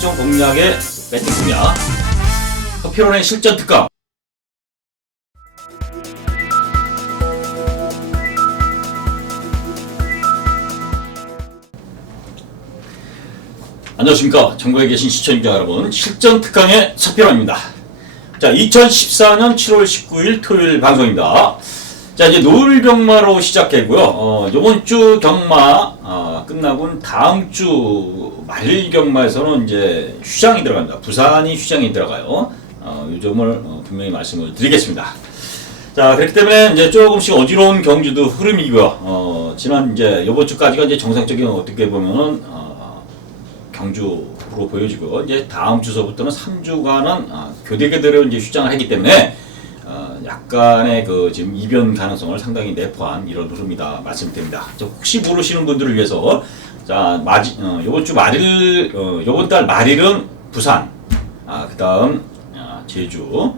실전 공략의 배팅 공략, 서피론의 실전 특강. 안녕하십니까. 전국에 계신 시청자 여러분, 실전 특강의 서피론입니다. 자, 2014년 7월 19일 토요일 방송입니다. 자, 이제 노을 경마로 시작했고요. 요번 주 경마 끝나고 다음 주 말 경마에서는 이제 휴장이 들어갑니다. 부산이 휴장이 들어가요. 이 점을 분명히 말씀을 드리겠습니다. 자, 그렇기 때문에 이제 조금씩 어지러운 경주도 흐름이고요. 지난 이제 요번 주까지가 이제 정상적인 어떻게 보면은 경주로 보여지고, 이제 다음 주서부터는 3주간은 교대교대로 이제 휴장을 했기 때문에 약간의 그 지금 이변 가능성을 상당히 내포한 이런 흐름이다 말씀드립니다. 혹시 모르시는 분들을 위해서, 자, 요번 주 말일, 요번 달 말일은 부산, 그 다음 제주,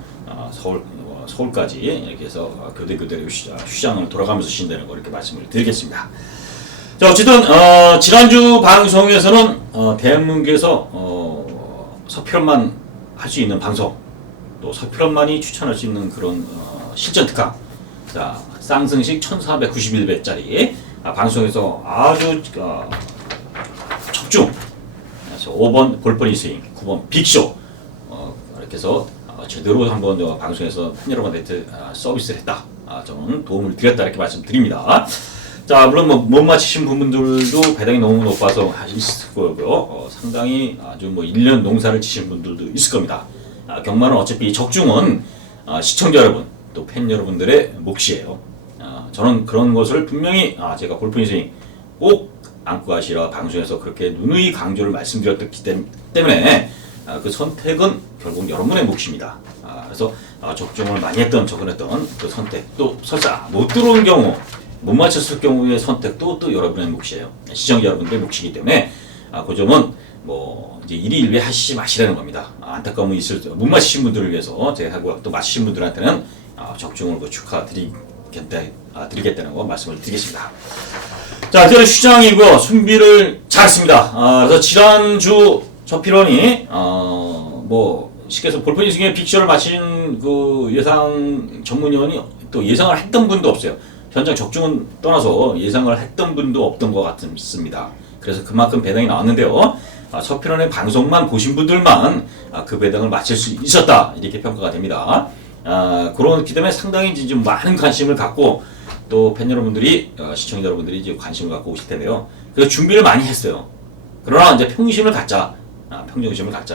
서울까지 이렇게 해서 교대교대로 휴장을 돌아가면서 신다는 거 이렇게 말씀을 드리겠습니다. 자, 어쨌든 지난주 방송에서는 대한민국에서 서피론만 할 수 있는 방송, 또 서피론만이 추천할 수 있는 그런 실전 특강, 자, 쌍승식 1491배짜리 방송에서 아주 척중 5번 볼퍼니 스윙, 9번 빅쇼 이렇게 해서 제대로 한번 방송에서 팬 여러분한테 서비스를 했다, 저는 도움을 드렸다 이렇게 말씀드립니다. 자, 물론 못 맞히신 부분들도 배당이 너무 높아서 있을 거고요. 상당히 아주 1년 농사를 치신 분들도 있을 겁니다. 경마는 어차피 적중은 시청자 여러분, 또 팬 여러분들의 몫이에요. 저는 그런 것을 분명히 제가 골프인 스윙 꼭 안고 가시라 방송에서 그렇게 누누이 강조를 말씀드렸기 때문에 그 선택은 결국 여러분의 몫입니다. 그래서 적중을 많이 했던, 적응했던 그 선택, 또 설사 못 들어온 경우, 못 맞췄을 경우의 선택도 또 여러분의 몫이에요. 시청자 여러분들의 몫이기 때문에 그 점은 이제 일일회 하시지 마시라는 겁니다. 안타까움이 있을 때 못 맞히신 분들을 위해서 제가 하고, 또 맞히신 분들한테는 적중을 드리겠다는 거 말씀을 드리겠습니다. 자, 이제는 휴장이고 준비를 잘했습니다. 그래서 지난주 서피론이 쉽게 해서 볼퍼니 스윙의 빅쇼를 마친 그 예상 전문위원이 또 예상을 했던 분도 없어요. 현장 적중은 떠나서 예상을 했던 분도 없던 것 같습니다. 그래서 그만큼 배당이 나왔는데요. 서피론의 방송만 보신 분들만 그 배당을 맞힐 수 있었다, 이렇게 평가가 됩니다. 그렇기 때문에 상당히 좀 많은 관심을 갖고, 또 팬 여러분들이, 시청자 여러분들이 이제 관심을 갖고 오실 텐데요. 그래서 준비를 많이 했어요. 그러나 이제 평정심을 갖자,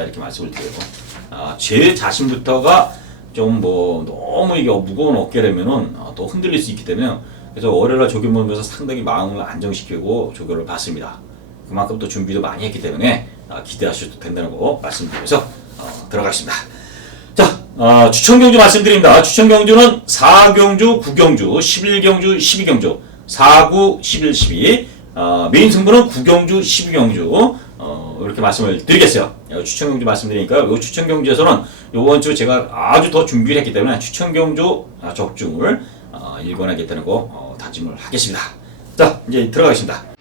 이렇게 말씀을 드려요. 제 자신부터가 좀 너무 이게 무거운 어깨라면은 또 흔들릴 수 있기 때문에, 그래서 월요일날 조교 모임에서 상당히 마음을 안정시키고 조교를 받습니다. 그만큼 또 준비도 많이 했기 때문에 기대하셔도 된다는 거 말씀드리면서 들어가겠습니다. 자, 추천 경주 말씀드립니다. 추천 경주는 4경주, 9경주, 11경주, 12경주, 4, 9, 11, 12. 메인 승부는 9경주, 12경주. 이렇게 말씀을 드리겠어요. 추천 경주 말씀드리니까, 이 추천 경주에서는 이번 주 제가 아주 더 준비를 했기 때문에 추천 경주 적중을 일관하겠다는 거 다짐을 하겠습니다. 자, 이제 들어가겠습니다.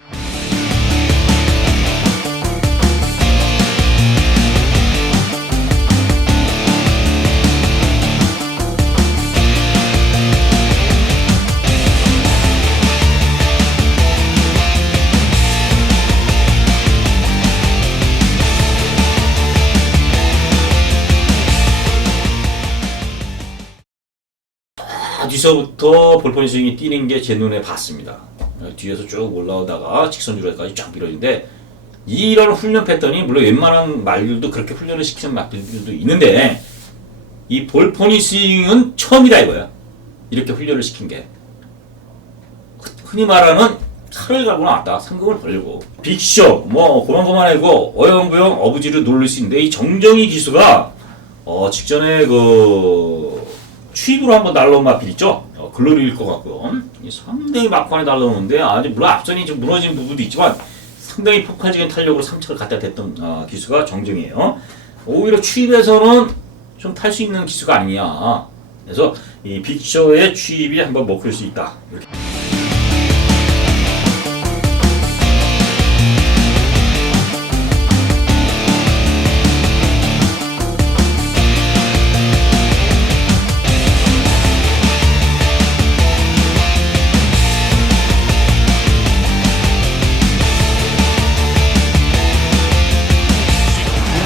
뒤서부터 볼퍼니 스윙이 뛰는 게 제 눈에 봤습니다. 뒤에서 쭉 올라오다가 직선주로까지 쫙 밀어지는데, 이런 훈련 패턴이 물론 웬만한 말들도 그렇게 훈련을 시키는 말들도 있는데, 이 볼퍼니 스윙은 처음이다 이거야. 이렇게 훈련을 시킨 게. 흔히 말하는 칼을 갈고 나왔다, 상금을 벌리고, 빅쇼 고만고만하고 어영부영 어부지를 누를 수 있는데, 이 정정희 기수가 직전에 추입으로 한번 날라온 마필 있죠? 글로리일 것 같고요. 상당히 막판에 날라오는데, 아직 물론 앞선이 좀 무너진 부분도 있지만 상당히 폭발적인 탄력으로 3차를 갖다 댔던 기수가 정정이에요. 오히려 추입에서는 좀 탈 수 있는 기수가 아니냐. 그래서 이 빅쇼의 추입이 한번 먹힐 수 있다, 이렇게.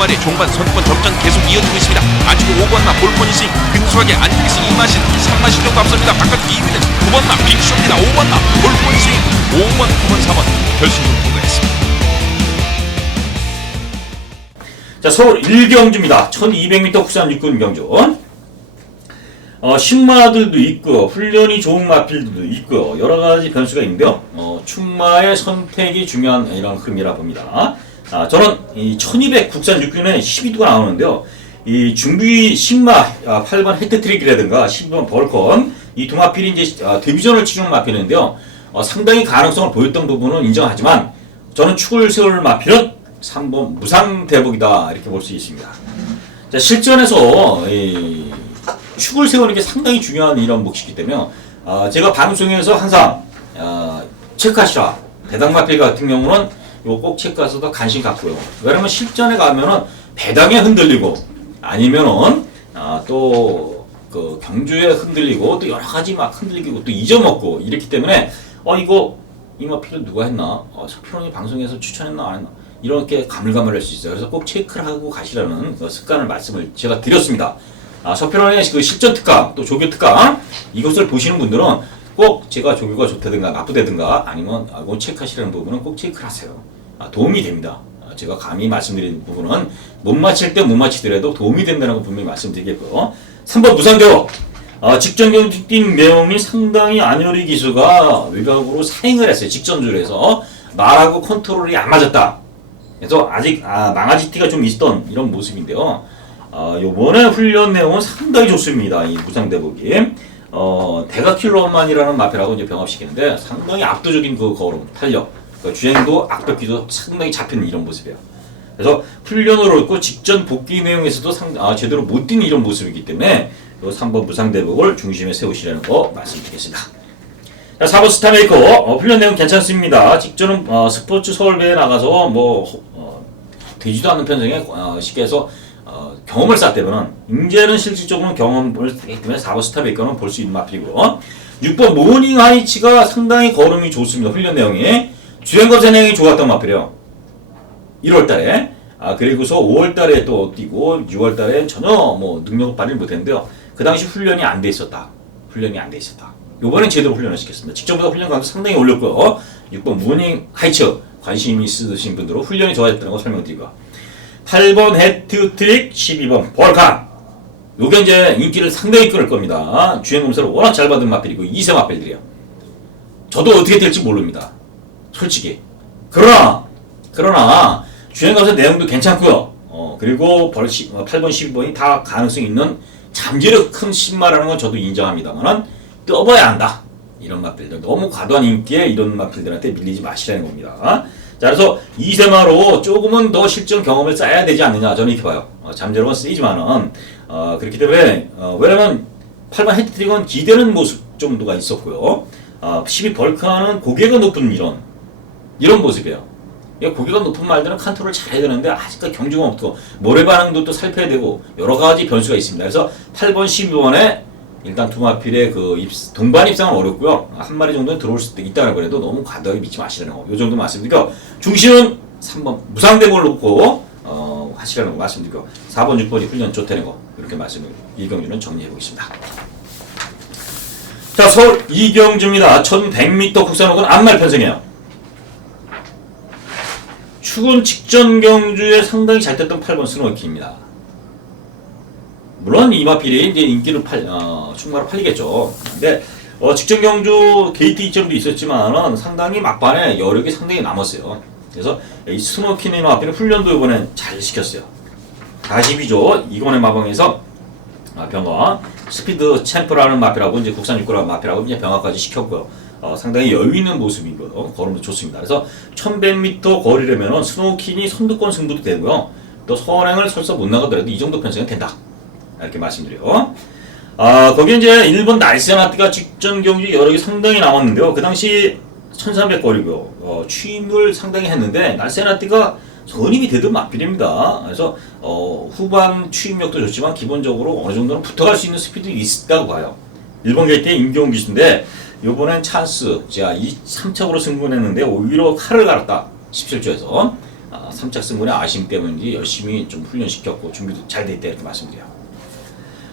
말에 종반 선두권 접전 계속 이어지고 있습니다. 안쪽에 5번 나 볼포니 스윙 근소하게 안쪽에서 2마신 3마신 정도 앞섭니다. 바깥 2위는 9번 나 빅쇼입니다. 5번 나 볼포니 스윙 5번 9번 4번 결승전 통과했습니다. 자, 서울 1경주입니다. 1200m 국산 육군 경주. 신마들도 있고 훈련이 좋은 마필들도 있고 여러가지 변수가 있는데요. 충마의 선택이 중요한 이런 흐름이라 봅니다. 저는 이 1200 국산 육군에 12도가 나오는데요. 이 중비 신마 8번 헤트트릭이라든가 12번 벌컨 이 두 마필이 이제 데뷔전을 치르는 마필인데요. 상당히 가능성을 보였던 부분은 인정하지만 저는 축을 세울 마필은 3번 무상대복이다 이렇게 볼 수 있습니다. 자, 실전에서 축을 세우는 게 상당히 중요한 이런 몫이기 때문에 제가 방송에서 항상 체크하시라 배당마필 같은 경우는 이거 꼭 체크하셔서 관심 갖고요. 왜냐면 실전에 가면은 배당에 흔들리고 아니면은 또 그 경주에 흔들리고 또 여러 가지 막 흔들리고 또 잊어먹고 이렇기 때문에 이거 이 마필을 누가 했나? 서필원이 방송에서 추천했나 안 했나? 이렇게 가물가물할 수 있어요. 그래서 꼭 체크를 하고 가시라는 습관을 말씀을 제가 드렸습니다. 서필원의 그 실전 특강, 또 조교 특강 이것을 보시는 분들은 꼭 제가 조교가 좋다든가 나쁘다든가 아니면 체크하시라는 부분은 꼭 체크를 하세요. 도움이 됩니다. 제가 감히 말씀드린 부분은 못 맞힐 때 못 맞히더라도 도움이 된다는 거 분명히 말씀드리겠고요. 3번 무상대복. 직전 경주 뛴 내용이 상당히 안효리 기수가 외곽으로 사행을 했어요. 직전줄에서 말하고 컨트롤이 안 맞았다. 그래서 아직 망아지티가 좀 있었던 이런 모습인데요. 요번에 훈련 내용은 상당히 좋습니다. 이 무상대복이 대각킬로만이라는 마필하고 이제 병합시키는데 상당히 압도적인 그 걸음, 탄력, 그 주행도 악벽기도 상당히 잡히는 이런 모습이에요. 그래서 훈련을 얻고 직전 복귀 내용에서도 제대로 못 뛰는 이런 모습이기 때문에 이 3번 무상대복을 중심에 세우시라는 거 말씀드리겠습니다. 자, 4번 스타메이커 훈련 내용 괜찮습니다. 직전은 스포츠 서울대에 나가서 되지도 않는 편성에 쉽게 해서 경험을 쌓았다면은 이제는 실질적으로 경험을 했기 때문에 4번 스타메이커는 볼 수 있는 마필이고요. 6번 모닝 하이치가 상당히 걸음이 좋습니다. 훈련 내용이 주행검사 내용이 좋았던 마필이에요. 1월달에 그리고서 5월달에 또 뛰고 6월달에 전혀 능력을 발휘 못했는데요. 그 당시 훈련이 안 돼 있었다. 요번엔 제대로 훈련을 시켰습니다. 직전보다 훈련 강도 상당히 올렸고요. 6번 모닝 하이츠 관심 있으신 분들은 훈련이 좋아졌다는 거 설명드리고 8번 헤트트릭 12번 벌칸 요게 이제 인기를 상당히 끌을 겁니다. 주행검사를 워낙 잘 받은 마필이고 2세 마필들이에요. 저도 어떻게 될지 모릅니다. 솔직히. 그러나 주행검사 내용도 괜찮고요. 그리고 8번, 12번이 다 가능성 있는 잠재력 큰 신마라는 건 저도 인정합니다만은 떠봐야 한다. 이런 마필들. 너무 과도한 인기에 이런 마필들한테 밀리지 마시라는 겁니다. 자, 그래서 2세마로 조금은 더 실전 경험을 쌓아야 되지 않느냐. 저는 이렇게 봐요. 잠재력은 쓰이지만은, 그렇기 때문에, 왜냐면 8번 헤트트릭은 기대는 모습 정도가 있었고요. 12 벌크는 고개가 높은 이런 모습이에요. 고개가 높은 말들은 컨트롤을 잘해야 되는데 아직까지 경주가 없고 모래 반응도 또 살펴야 되고 여러 가지 변수가 있습니다. 그래서 8번, 12번에 일단 두 마필의 동반 입상은 어렵고요. 한 마리 정도는 들어올 수도 있다는 거라도 너무 과도하게 믿지 마시라는 거. 요 정도 말씀드리고 중심은 3번 무상대복을 놓고 하시라는 거 말씀드리고 4번, 6번이 훈련 좋다는 거 이렇게 말씀을 이경주는 정리해 보겠습니다. 자, 서울 이경주입니다. 1100m 국산호는 안말 편성이에요. 축은 직전 경주에 상당히 잘 탔던 8번 스노우키입니다. 물론 이 마필이 이제 인기를 충분히 팔리겠죠. 근데 직전 경주 게이트 이점도 있었지만은 상당히 막판에 여력이 상당히 남았어요. 그래서 이 스노우키의 마필은 훈련도 이번에 잘 시켰어요. 42조 이건의 마방에서 병화 스피드 챔프라는 마필하고 이제 국산 육구라는 마필하고 이제 병화까지 시켰고요. 상당히 여유 있는 모습이고요. 걸음도 좋습니다. 그래서 1100m 거리라면은 스노우킨이 선두권 승부도 되고요. 또 선행을 설사 못 나가더라도 이 정도 편성은 된다. 이렇게 말씀드려요. 거기 이제 일본 날세나티가 직전 경주 여력이 상당히 남았는데요. 그 당시 1300 거리고요. 취임을 상당히 했는데 날세나티가 선임이 되던 마필입니다. 그래서 후반 취임력도 좋지만 기본적으로 어느 정도는 붙어갈 수 있는 스피드 있다고 봐요. 일본 게이트의 임경훈 기수인데 요번엔 찬스. 자, 3척으로 승부했는데 오히려 칼을 갈았다. 17조에서. 3착 승군의 아쉬움 때문인지 열심히 좀 훈련시켰고 준비도 잘 돼 있다 이렇게 말씀드려요.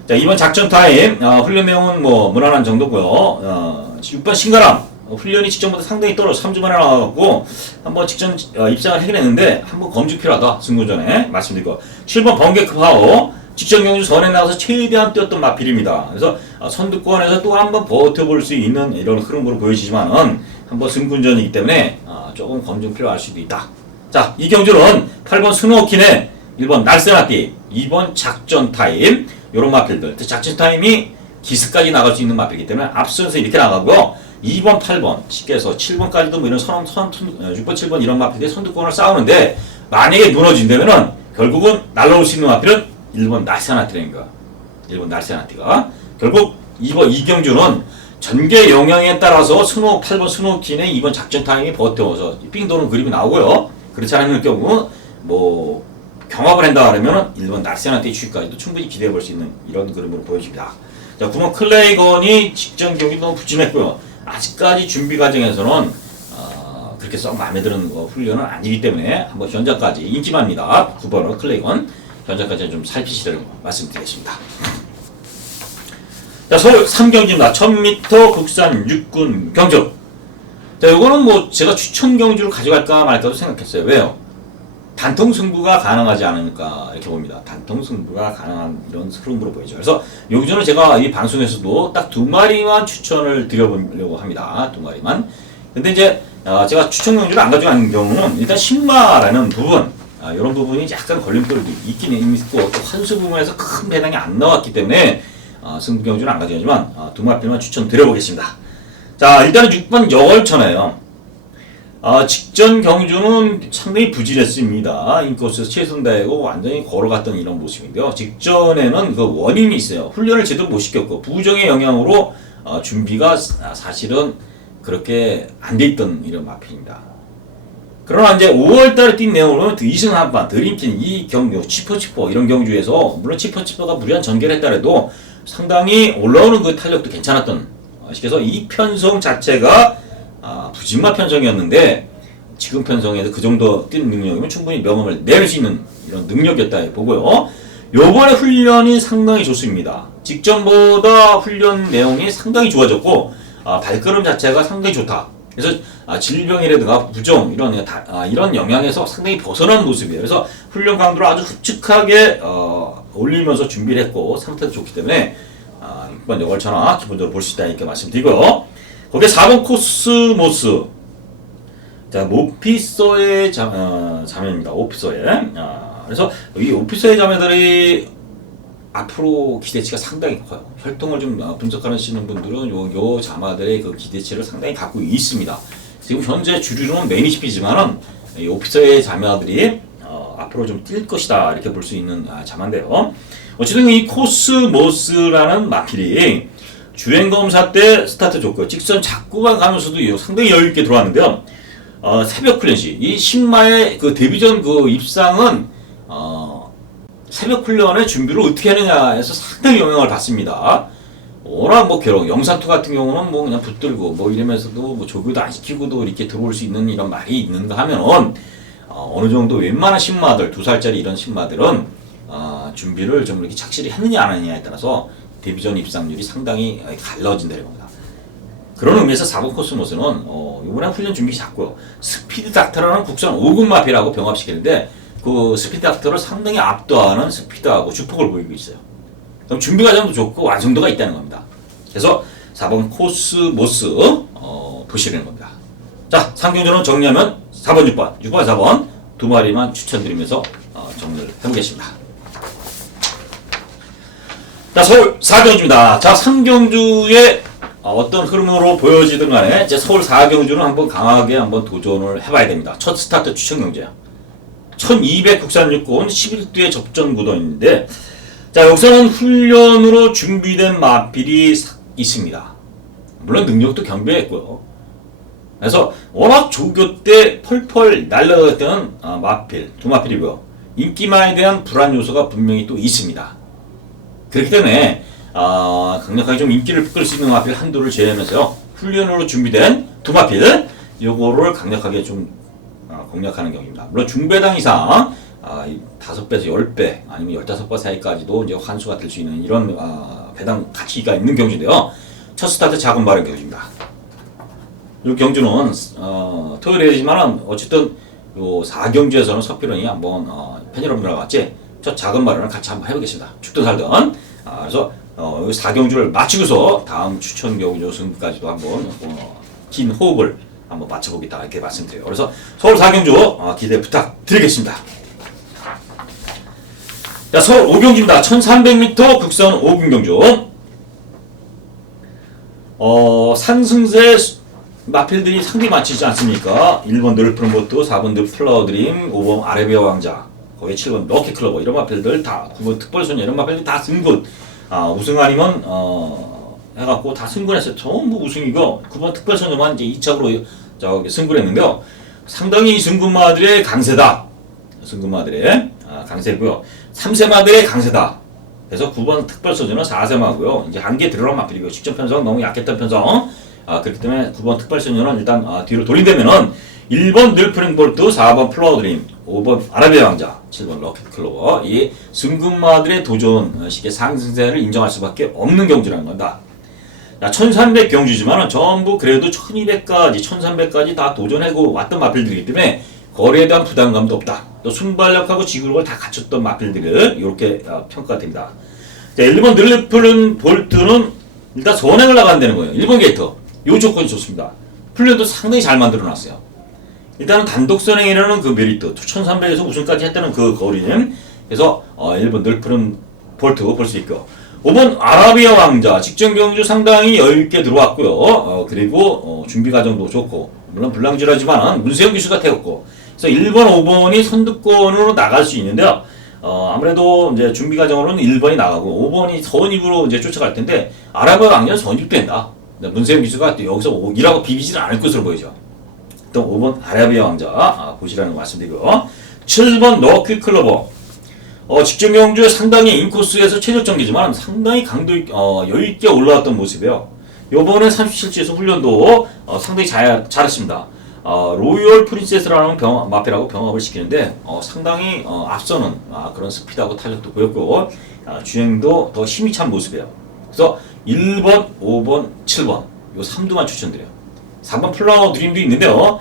자, 이번 작전 타임 훈련 내용은 뭐 무난한 정도고요. 6번 신가람 훈련이 직전보다 상당히 떨어져 3주 만에 나와갖고 한번 직전 입상을 하긴 했는데 한번 검증 필요하다 승군 전에 말씀드리고 7번 번개급 하오 직전 경주 전에 나가서 최대한 뛰었던 마필입니다. 그래서 선두권에서 또 한번 버텨볼 수 있는 이런 흐름으로 보여지지만은 한번 승군전이기 때문에 조금 검증 필요할 수도 있다. 자, 이 경주는 8번 스노우킨에 1번 날쌘악기 2번 작전 타임 요런 마필들 작전 타임이 기스까지 나갈 수 있는 마필이기 때문에 앞선에서 이렇게 나가고요. 2번, 8번 쉽게 해서 7번까지도 뭐 이런 6번, 7번 이런 마필들이 선두권을 싸우는데 만약에 무너진다면은 결국은 날라올 수 있는 마필은 1번 날쌘악기라는 거야. 1번 날쌘악기가 결국 이 경주는 전개 영향에 따라서 8번 스노우킨의 2번 작전 타임이 버텨서 삥 도는 그림이 나오고요. 그렇지 않을 경우 뭐 경합을 한다 그러면 1번 날쌘악기 추위까지도 충분히 기대해 볼 수 있는 이런 그림으로 보여집니다. 자, 9번 클레이건이 직전 경기 너무 부진했고요. 아직까지 준비 과정에서는 그렇게 썩 마음에 드는 훈련은 아니기 때문에 한번 현장까지 인기만입니다. 9번은 클레이건 현장까지 좀 살피시라는 말씀드리겠습니다. 자, 서울 3경주입니다. 1000m 국산 육군 경주. 자, 요거는 뭐 제가 추천 경주를 가져갈까 말까도 생각했어요. 왜요? 단통 승부가 가능하지 않을까 이렇게 봅니다. 단통 승부가 가능한 이런 흐름으로 보이죠. 그래서 여기저는 제가 이 방송에서도 딱 2마리만 추천을 드려보려고 합니다. 2마리만. 근데 이제 제가 추천 경주를 안 가져가는 경우는 일단 신마라는 부분 이런 부분이 약간 걸림돌이 있긴 있고 또 환수 부분에서 큰 배당이 안 나왔기 때문에 승부 경주는 안 가져가지만 2마리만 추천 드려보겠습니다. 자, 일단은 6번 여월천에요. 직전 경주는 상당히 부진했습니다. 인코스에서 최선 다하고 완전히 걸어갔던 이런 모습인데요. 직전에는 그 원인이 있어요. 훈련을 제대로 못 시켰고 부정의 영향으로 준비가 사실은 그렇게 안 돼 있던 이런 마필입니다. 그러나 이제 5월달에 뛴 내용으로는 2승 한판, 드림킨, 이 경주, 치퍼치퍼 이런 경주에서 물론 치퍼치퍼가 무리한 전개를 했더라도 상당히 올라오는 그 탄력도 괜찮았던 그래서 이 편성 자체가 부진마 편성이었는데 지금 편성에서 그 정도 뛰는 능력이면 충분히 명함을 낼 수 있는 이런 능력이었다 보고요. 요번에 훈련이 상당히 좋습니다. 직전보다 훈련 내용이 상당히 좋아졌고 발걸음 자체가 상당히 좋다. 그래서 질병이라든가 부정 이런 영향에서 상당히 벗어난 모습이에요. 그래서 훈련 강도를 아주 흡축하게 올리면서 준비를 했고 상태도 좋기 때문에 6번 여걸천하 기본적으로 볼 수 있다 이렇게 말씀드리고요. 거기에 4번 코스모스. 자, 오피서의 자매입니다. 오피서의. 그래서 이 오피서의 자매들이 앞으로 기대치가 상당히 커요. 혈통을 좀 분석하시는 분들은 요 자마들의 그 기대치를 상당히 갖고 있습니다. 지금 현재 주류는 매니시피지만은 이 오피서의 자매들이 앞으로 좀 뛸 것이다 이렇게 볼 수 있는 자마인데요. 어쨌든 이 코스모스라는 마필이 주행검사 때 스타트 좋고요. 직선 잡고만 가면서도 상당히 여유있게 들어왔는데요. 새벽 훈련시, 이 신마의 그 데뷔전 그 입상은, 새벽 훈련의 준비를 어떻게 하느냐에서 상당히 영향을 받습니다. 워낙 뭐 영산투 같은 경우는 뭐 그냥 붙들고 뭐 이러면서도 뭐 조교도 안 시키고도 이렇게 들어올 수 있는 이런 말이 있는가 하면은, 어느 정도 웬만한 신마들, 2살짜리 이런 신마들은, 준비를 좀 이렇게 착실히 했느냐 안 했느냐에 따라서 데뷔전 입상률이 상당히 갈라진다는 겁니다. 그런 의미에서 4번 코스모스는 이번에 훈련 준비 작고요. 스피드 닥터라는 국산 5급 마필하고 병합시키는데 그 스피드 닥터를 상당히 압도하는 스피드하고 주폭을 보이고 있어요. 그럼 준비 과정도 좋고 완성도가 있다는 겁니다. 그래서 4번 코스모스 보시는 겁니다. 자, 상경전은 정리하면 4번, 6번, 4번 2마리만 추천드리면서 정리를 해보겠습니다. 자, 서울 4경주입니다. 자, 3경주의 어떤 흐름으로 보여지든 간에 이제 서울 4경주는 한번 강하게 한번 도전을 해봐야 됩니다. 첫 스타트 추천 경주야. 1200 국산 육군 11두의 접전 구don인데 자, 여기서는 훈련으로 준비된 마필이 있습니다. 물론 능력도 겸비했고요. 그래서 워낙 조교 때 펄펄 날라갔던 마필, 2마필이고요. 인기만에 대한 불안 요소가 분명히 또 있습니다. 그렇기 때문에 강력하게 좀 인기를 끌 수 있는 마필 한두를 제외하면서요. 훈련으로 준비된 2마필 요거를 강력하게 좀 공략하는 경기입니다. 물론 중배당 이상 5배에서 10배 아니면 15배 사이까지도 이제 환수가 될 수 있는 이런 배당 가치가 있는 경주인데요. 첫 스타트 작은 발행 경주입니다. 이 경주는 토요일이지만 어쨌든 요 4경주에서는 서필원이 한번 팬여러분들과 같이 첫 작은 발언을 같이 한번 해보겠습니다. 죽든 살든. 그래서 요 4경주를 마치고서 다음 추천 경주 승부까지도 한번 긴 호흡을 한번 맞춰보겠다 이렇게 말씀드려요. 그래서 서울 4경주 기대 부탁드리겠습니다. 자, 서울 5경주입니다. 1300m 국산 5군 경주. 산승세 마필들이 상당히 많지 않습니까? 1번 늘프롬보트, 4번 르플러드림, 5번 아레비아 왕자, 거기 7번 럭키클로버 이런 마필들 다 9번 특별소녀 이런 마필들 다 승군. 우승 아니면 해갖고 다 승군했어요. 전부 우승이고 9번 특별소녀만 이제 2착으로 저기 승군했는데요. 상당히 이 승군마들의 강세다. 승군마들의 강세고요. 3세마들의 강세다. 그래서 9번 특별소녀는 4세마고요. 이제 한개 들어간 마필이고요. 직전 편성 너무 약했던 편성. 그렇기 때문에 9번 특별소녀는 일단 뒤로 돌린다면은 1번 늘프링볼트, 4번 플라우드림, 5번 아라비아 왕자, 7번 럭키클로버 이 승군마들의 도전식의 상승세를 인정할 수밖에 없는 경주라는 겁니다. 1300 경주지만은 전부 그래도 1200까지, 1300까지 다 도전하고 왔던 마필들이기 때문에 거리에 대한 부담감도 없다. 또 순발력하고 지구력을 다 갖췄던 마필들을 이렇게 평가됩니다. 자, 1번 늘프링 볼트는 일단 선행을 나간다는 거예요. 1번 게이트. 요 조건이 좋습니다. 훈련도 상당히 잘 만들어 놨어요. 일단은 단독 선행이라는 그 메리트, 1300에서 우승까지 했다는 그 거리는 그래서 1번 늘프린 볼트 볼 수 있고 5번 아라비아 왕자 직전 경주 상당히 여유있게 들어왔고요. 그리고 준비 과정도 좋고 물론 불량지라지만 문세영 기수가 태웠고 그래서 1번, 5번이 선두권으로 나갈 수 있는데요. 아무래도 이제 준비 과정으로는 1번이 나가고 5번이 선입으로 이제 쫓아갈 텐데 아라비아 왕자는 선입된다. 문세영 기수가 또 여기서 1하고 비비지는 않을 것으로 보이죠. 또 5번 아라비아 왕자 보시라는 말씀드리고요. 7번 럭키클로버 직전 경주에 상당히 인코스에서 최적 정기지만 상당히 강도 여유있게 올라왔던 모습이에요. 요번에 37지에서 훈련도 상당히 잘했습니다. 로열 프린세스라는 마필하고 병합을 시키는데 상당히 앞서는 그런 스피드하고 탄력도 보였고 주행도 더 힘이 찬 모습이에요. 그래서 1번, 5번, 7번 요 3두만 추천드려요. 4번 플라워 드림도 있는데요.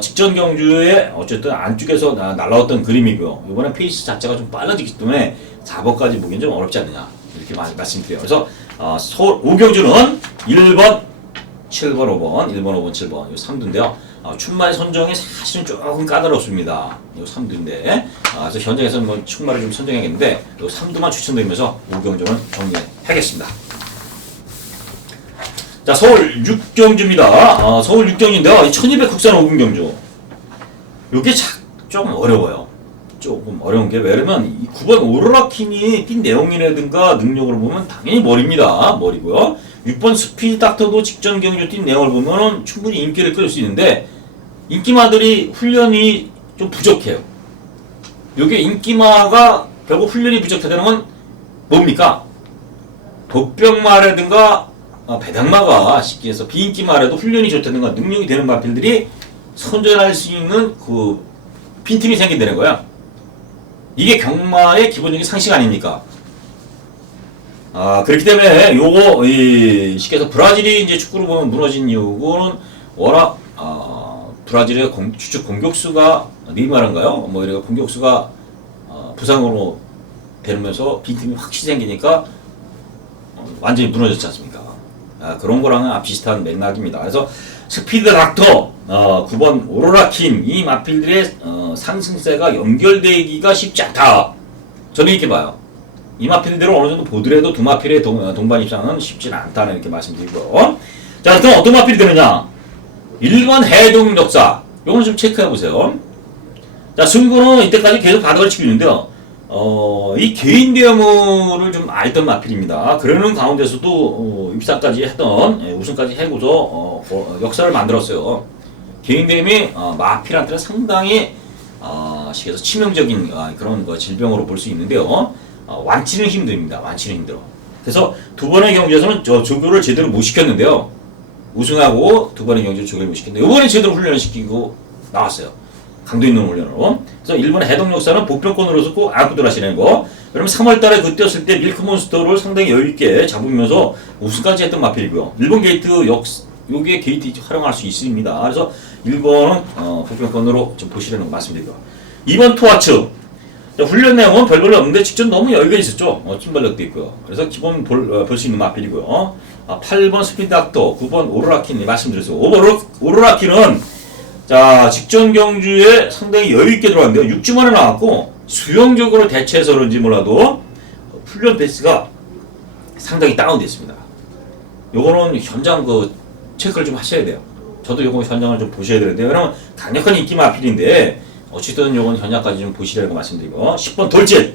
직전 경주에 어쨌든 안쪽에서 날라왔던 그림이고요. 이번에 페이스 자체가 좀 빨라지기 때문에 4번까지 보기엔 좀 어렵지 않느냐 이렇게 말씀드려요. 그래서 서울 5경주는 1번, 7번, 5번, 1번, 5번, 7번 요 3두인데요. 출마의 선정이 사실은 조금 까다롭습니다. 요 3두인데 그래서 현장에서는 뭐 출마를 좀 선정해야겠는데 요 3두만 추천드리면서 5경주는 정리하겠습니다. 자, 서울 6경주입니다. 서울 6경주인데요. 1200 국산 5군 경주. 요게 조금 어려워요. 조금 어려운 게 왜냐면 이 9번 오로라킹이 뛴 내용이라든가 능력을 보면 당연히 머리입니다. 머리고요. 6번 스피드 닥터도 직전 경주 뛴 내용을 보면 충분히 인기를 끌 수 있는데 인기마들이 훈련이 좀 부족해요. 요게 인기마가 결국 훈련이 부족하다는 건 뭡니까? 독병마라든가 배당마가 쉽게 해서 비인기마라도 훈련이 좋다든가 능력이 되는 마필들이 선전할 수 있는 그 빈틈이 생긴다는 거야. 이게 경마의 기본적인 상식 아닙니까? 그렇기 때문에 요거 쉽게 해서 브라질이 이제 축구로 보면 무너진 이유는 워낙 브라질의 주축 공격수가 네이마르인가요? 뭐 이래 공격수가 부상으로 되면서 빈틈이 확실히 생기니까 완전히 무너졌지 않습니까? 그런 거랑은 비슷한 맥락입니다. 그래서 스피드 닥터, 9번 오로라킴 이 마필들의 상승세가 연결되기가 쉽지 않다. 저는 이렇게 봐요. 이 마필들을 어느 정도 보더라도 두 마필의 동반 입상은 쉽지는 않다는 이렇게 말씀드리고요. 자, 그럼 어떤 마필이 되느냐? 1번 해동 역사. 요거는 좀 체크해 보세요. 자, 승부는 이때까지 계속 바닥을 치고 있는데요. 이 개인 대회물을 좀 알던 마필입니다. 그러는 가운데서도 입상까지 했던 우승까지 해고서 역사를 만들었어요. 개인 대회이 마필한테는 상당히 식에서 치명적인 그런 질병으로 볼 수 있는데요. 완치는 힘듭니다. 완치는 힘들어. 그래서 두 번의 경주에서는 조교를 제대로 못 시켰는데요. 우승하고 두 번의 경주를 조교를 못 시켰는데 이번에 제대로 훈련을 시키고 나왔어요. 강도 있는 훈련으로. 그래서 일본의 해동 역사는 보편권으로서 꼭 안고 들어가시는 거. 그러면 3월달에 그 뛰었을 때 밀크몬스터를 상당히 여유있게 잡으면서 우승까지 했던 마필이고요. 일본 게이트 요게 게이트 활용할 수 있습니다. 그래서 일본은 보편권으로 좀 보시려는 거 말씀드리고요. 2번 토와츠. 훈련 내용은 별볼로 없는데 직전 너무 여유가 있었죠. 춤발력도 있고요. 그래서 기본 볼 수 있는 마필이고요. 8번 스피드닥터, 9번 오로라킨 말씀드렸어요. 오로라킨은 자 직전 경주에 상당히 여유있게 들어왔는데요. 6주 만에 나왔고 수영적으로 대체해서 그런지 몰라도 훈련 베이스가 상당히 다운됐습니다. 요거는 현장 체크를 좀 하셔야 돼요. 저도 요거 현장을 좀 보셔야 되는데요. 왜냐면 강력한 인기 마필인데 어쨌든 요건 현장까지 좀 보시라고 말씀드리고. 10번 돌진.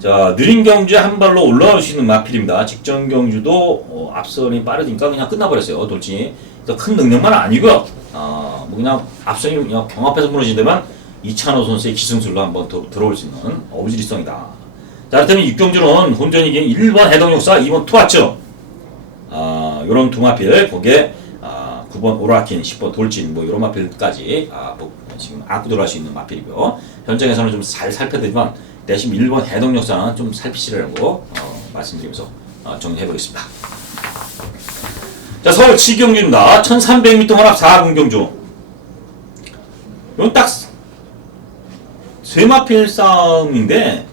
자 느린 경주에 한 발로 올라올 수 있는 마필입니다. 직전 경주도 앞선이 빠르니까 그냥 끝나버렸어요. 돌진이. 그래서 큰 능력만 아니고요. 뭐 그냥 앞선이 그냥 경합해서 무너지다만 이찬호 선수의 기승술로 한번 들어올 수 있는 어부지리성이다. 자 그렇다면 6경주는 혼전이기 1번 해동역사, 2번 투하츠. 요런 두 마필 거기에 9번 오라킨, 10번 돌진 뭐 요런 마필까지 지금 안고 들어갈 수 있는 마필이고요. 현장에서는 좀 잘 살펴드리지만 대신 1번 해동역사는 좀 살피시라고 말씀드리면서 정리해보겠습니다. 자 서울 7경주입니다. 1300m 혼합 4군경주. 이건 딱 쇠마필 싸움인데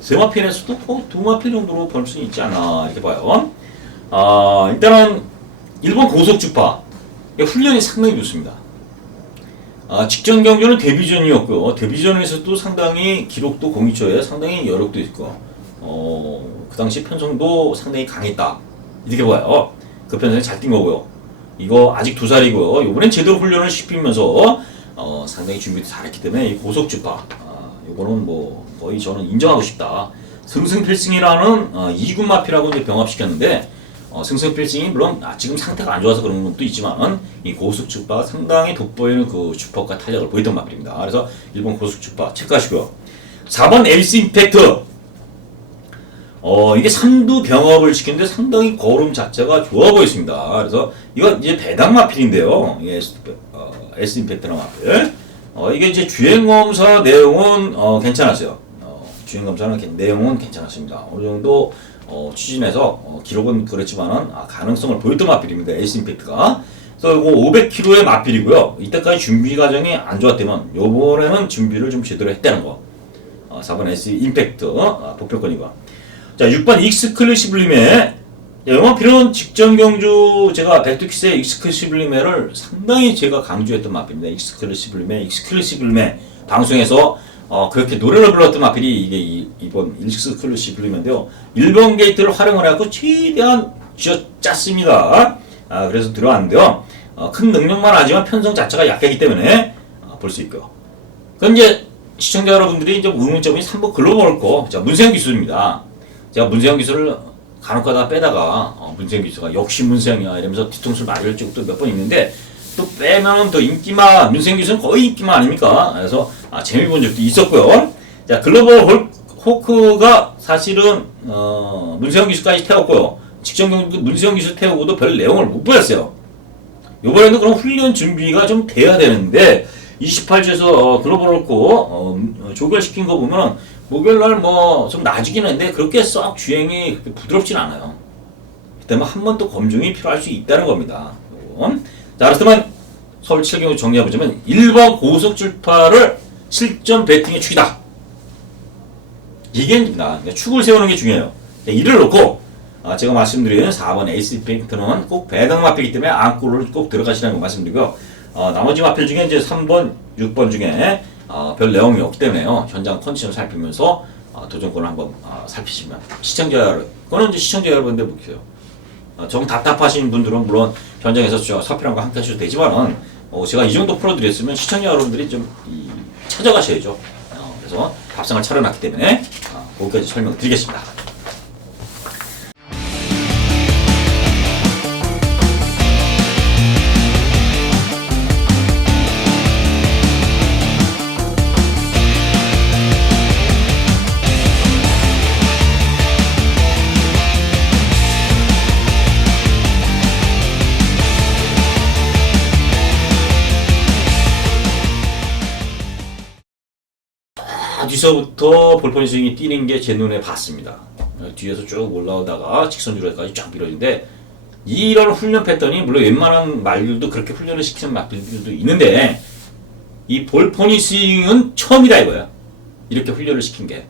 쇠마필에서도 두 마필 정도로 볼 수 있지 않나 이렇게 봐요. 일단은 일본 고속주파 훈련이 상당히 좋습니다. 직전 경주는 데뷔전이었고요. 데뷔전에서도 상당히 기록도 공이초에 상당히 여력도 있고 그 당시 편성도 상당히 강했다 이렇게 봐요. 그 편성이 잘 뛴 거고요. 이거 아직 2살이고요. 이번엔 제대로 훈련을 시키면서 상당히 준비도 잘했기 때문에 이 고속주파 이거는 뭐 거의 저는 인정하고 싶다. 승승필승이라는 2군 마필하고 이제 병합시켰는데 승승필승이 물론 지금 상태가 안 좋아서 그런 것도 있지만 이 고속주파가 상당히 돋보이는 그 주법과 탄력을 보이던 마필입니다. 그래서 일본 고속주파 체크하시고요. 4번 에이스 임팩트. 이게 3두 병합을 시켰는데 상당히 거름 자체가 좋아 보였습니다. 그래서 이거 이제 배당 마필인데요. 에이스 임팩트라는 마필. 이게 이제 주행검사 내용은 괜찮았어요. 주행검사는 내용은 괜찮았습니다. 어느 정도 추진해서 기록은 그렇지만은 가능성을 보였던 마필입니다. 에이스 임팩트가. 그래서 이거 500km의 마필이고요. 이때까지 준비 과정이 안 좋았다면 요번에는 준비를 좀 제대로 했다는 거. 4번 에이스 임팩트 보편권이고. 자 6번 익스클루시블리메. 영마필은 직전 경주 제가 백두키스의 익스클루시블리메를 상당히 제가 강조했던 마필입니다. 익스클루시블리메 방송에서 그렇게 노래를 불렀던 마필이 이게 이번 익스클루시블리메인데요. 1번 게이트를 활용을 해갖고 최대한 쥐어짰습니다. 그래서 들어왔는데요. 큰 능력만 하지만 편성 자체가 약하기 때문에 볼 수 있고요. 그럼 이제 시청자 여러분들이 이제 의문점이 3번 글로벌 거. 자 문세영 기술입니다. 제가 문세영 기술을 간혹가다 빼다가 문세영 기수가 역시 문세영이야 이러면서 뒤통수를 맞을 적도 몇 번 있는데 또 빼면은 더 인기만 문세영 기수는 거의 인기만 아닙니까? 그래서 재미 본 적도 있었고요. 자 글로벌 호크가 사실은 문세영 기수까지 태웠고요. 직전 경기도 문세영 기수 태우고도 별 내용을 못 보였어요. 이번에도 그럼 훈련 준비가 좀 돼야 되는데 28주에서 글로벌 호크 조결시킨 거 보면 목요일날 뭐 좀 나아지긴 했는데 그렇게 썩 주행이 그렇게 부드럽진 않아요. 그때문에 한 번 또 검증이 필요할 수 있다는 겁니다. 자 그렇다면 서울 7경주 정리해보자면 1번 고속주파를 실전 배팅의 축이다. 이게 축을 세우는 게 중요해요. 이를 놓고 제가 말씀드린 4번 에이스 임팩트는 꼭 배당 마필이기 때문에 안골을 꼭 들어가시라는 거 말씀드리고요. 나머지 마필 중에 이제 3번, 6번 중에 별 내용이 없기 때문에요. 현장 컨디션을 살피면서 도전권을 한번 살피시면 시청자 여러분, 그거는 이제 시청자 여러분들 목표요. 정 답답하신 분들은 물론 현장에서 사필한 거 함께 하셔도 되지만은 제가 이 정도 풀어드렸으면 시청자 여러분들이 좀 찾아가셔야죠. 그래서 밥상을 차려놨기 때문에 거기까지 설명드리겠습니다. 뒤서부터 볼포니 스윙이 뛰는 게 제 눈에 봤습니다. 뒤에서 쭉 올라오다가 직선주로까지 쫙 밀어주는데 이런 훈련 패턴이 물론 웬만한 말들도 그렇게 훈련을 시키는 말들도 있는데 이 볼포니 스윙은 처음이다 이거야. 이렇게 훈련을 시킨 게.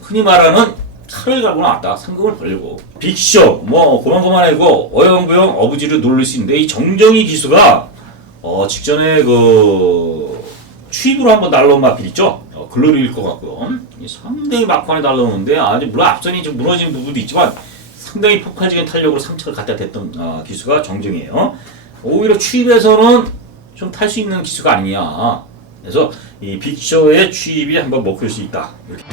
흔히 말하는 칼을 갈고 나왔다. 상금을 벌리고 빅쇼 뭐 고만고만하고 어영부영 어부지를 누를 수 있는데 이 정정희 기수가 직전에 그 추입으로 한번 날라온 마필 있죠? 글로리일 것 같고요. 상당히 막판에 날라오는데 아주 물론 앞선이 좀 무너진 부분도 있지만 상당히 폭발적인 탄력으로 3차를 갖다 댔던 기수가 정정이에요. 오히려 추입에서는 좀 탈 수 있는 기수가 아니냐. 그래서 이 빅쇼의 추입이 한번 먹힐 수 있다. 이렇게.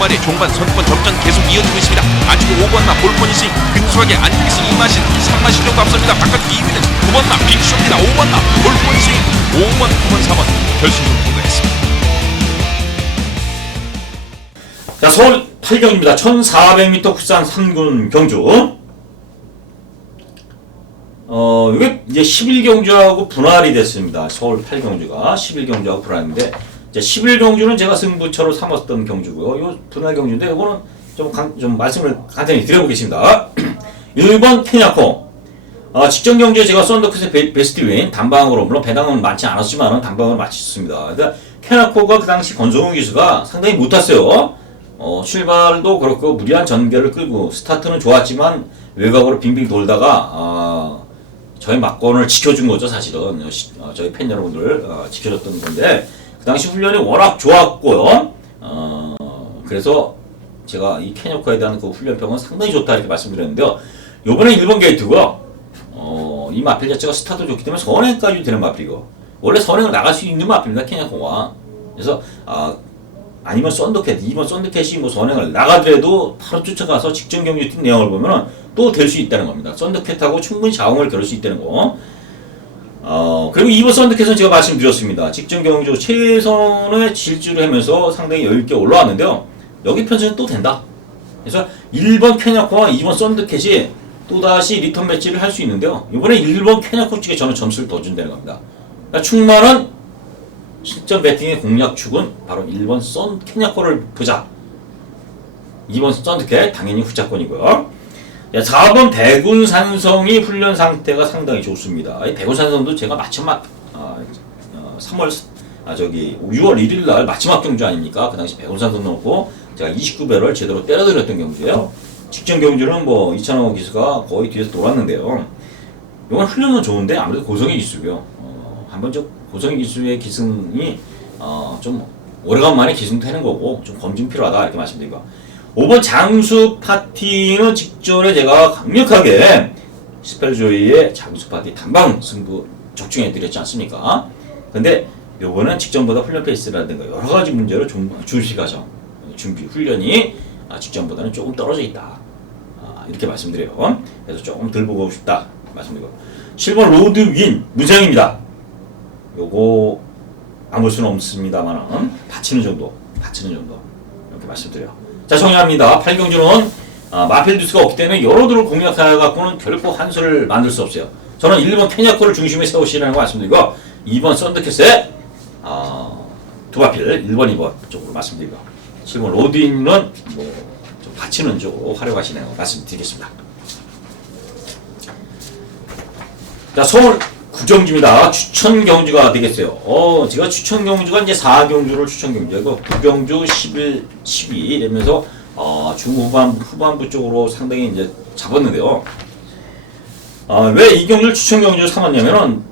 말의 종반 선두권 접전 계속 이어지고 있습니다. 안쪽에 5번마 볼포니 스윙 근소하게 안쪽에서 2마신 3마신 정도 앞섭니다. 바깥 2위는 9번마 빅쇼입니다. 5번마 볼포니 스윙 5번 9번 4번 결승전 통과했습니다. 자, 서울 8경입니다. 1400m 국산 3군 경주. 이게 이제 11경주하고 분할이 됐습니다. 서울 8경주가 11경주하고 분할인데, 이제 11경주는 제가 승부처로 삼았던 경주고요. 요 분할 경주인데, 이거는 좀 말씀을 간단히 드려보겠습니다. 1번 케냐코. 직전 경주에 제가 썬더컷의 베스트 윈, 단방으로, 물론 배당은 많지 않았지만, 단방으로 마쳤습니다. 그러니까 케냐코가 그 당시 권성훈 기수가 상당히 못 탔어요. 출발도 그렇고, 무리한 전개를 끌고, 스타트는 좋았지만, 외곽으로 빙빙 돌다가, 저희 막권을 지켜준 거죠, 사실은. 저희 팬 여러분들, 지켜줬던 건데, 그 당시 훈련이 워낙 좋았고요. 그래서 제가 이 케냐코에 대한 그 훈련평은 상당히 좋다 이렇게 말씀드렸는데요. 요번에 1번 게이트가, 이 마필 자체가 스타도 좋기 때문에 선행까지 되는 마필이고, 원래 선행을 나갈 수 있는 마필입니다, 케냐코가. 그래서, 아니면 썬더캣, 2번 썬더캣이 뭐 선행을 나가더라도 바로 쫓아가서 직전 경기 뛴 내용을 보면은 또 될 수 있다는 겁니다. 썬더캣하고 충분히 자웅을 겨룰 수 있다는 거. 그리고 2번 썬더캣은 제가 말씀드렸습니다. 직전 경주 최선의 질주를 하면서 상당히 여유있게 올라왔는데요. 여기 편차는 또 된다. 그래서 1번 케냐코와 2번 썬더캣이 또다시 리턴 매치를 할 수 있는데요. 이번에 1번 케냐코 쪽에 저는 점수를 더 준다는 겁니다. 그러니까 충만한 실전 배팅의 공략축은 바로 1번 케냐코를 보자. 2번 썬더캣 당연히 후자권이고요. 4번 백운산성이 훈련 상태가 상당히 좋습니다. 이 백운산성도 제가 마지막 6월 1일 날 마지막 경주 아닙니까? 그 당시 백운산성 넣고 제가 29배를 제대로 때려드렸던 경주예요. 직전 경주는 뭐 이찬호 기수가 거의 뒤에서 돌았는데요. 이건 훈련은 좋은데 아무래도 고성의 기수고요. 한번 고성의 기수의 기승이 좀 오래간만에 기승도 하는 거고 좀 검증 필요하다 이렇게 말씀드리고, 5번 장수 파티는 직전에 제가 강력하게 스펠조이의 장수 파티 단방 승부 적중해 드렸지 않습니까? 근데 요거는 직전보다 훈련 페이스라든가 여러 가지 문제로 좀 주시 과정, 준비 훈련이 직전보다는 조금 떨어져 있다. 이렇게 말씀드려요. 그래서 조금 덜 보고 싶다 말씀드리고, 7번 로드 윈 무장입니다. 요거 안 볼 수는 없습니다만 받치는 정도 이렇게 말씀드려요. 자, 정리합니다. 8경주는 마필 두수가 없기 때문에 여러들을 공략하여 갖고는 결코 한 수를 만들 수 없어요. 저는 1번 케냐코를 중심에 세우시라는 거 말씀드리고, 2번 썬더캣의 두 마필 1번, 2번 쪽으로 말씀드리고, 7번 로드인은 뭐 좀 받치는 쪽으로 활용하시는 거 말씀드리겠습니다. 자, 서울 9경주입니다. 추천 경주가 되겠어요. 제가 추천 경주가 이제 4경주를 추천 경주이고, 9경주 11, 12 이러면서 후반부 쪽으로 상당히 이제 잡았는데요. 왜 이 경주를 추천 경주를 삼았냐면은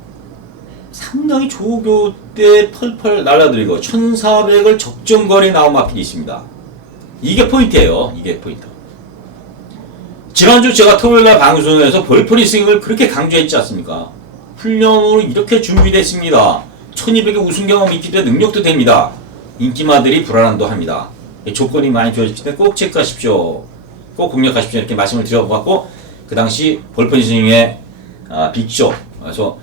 상당히 조교 때 펄펄 날라들이고 1400을 적정거리에 나온 마필이 있습니다. 이게 포인트예요. 이게 포인트. 지난주 제가 토요일날 방송에서 볼포니 스윙을 그렇게 강조했지 않습니까? 훈련으로 이렇게 준비됐습니다. 1200의 우승 경험이 있기 때문에 능력도 됩니다. 인기마들이 불안함도 합니다. 조건이 많이 주어졌기 때문에 꼭 체크하십시오. 꼭 공략하십시오. 이렇게 말씀을 드려보았고, 그 당시 볼포니 스윙의 빅쇼. 그래서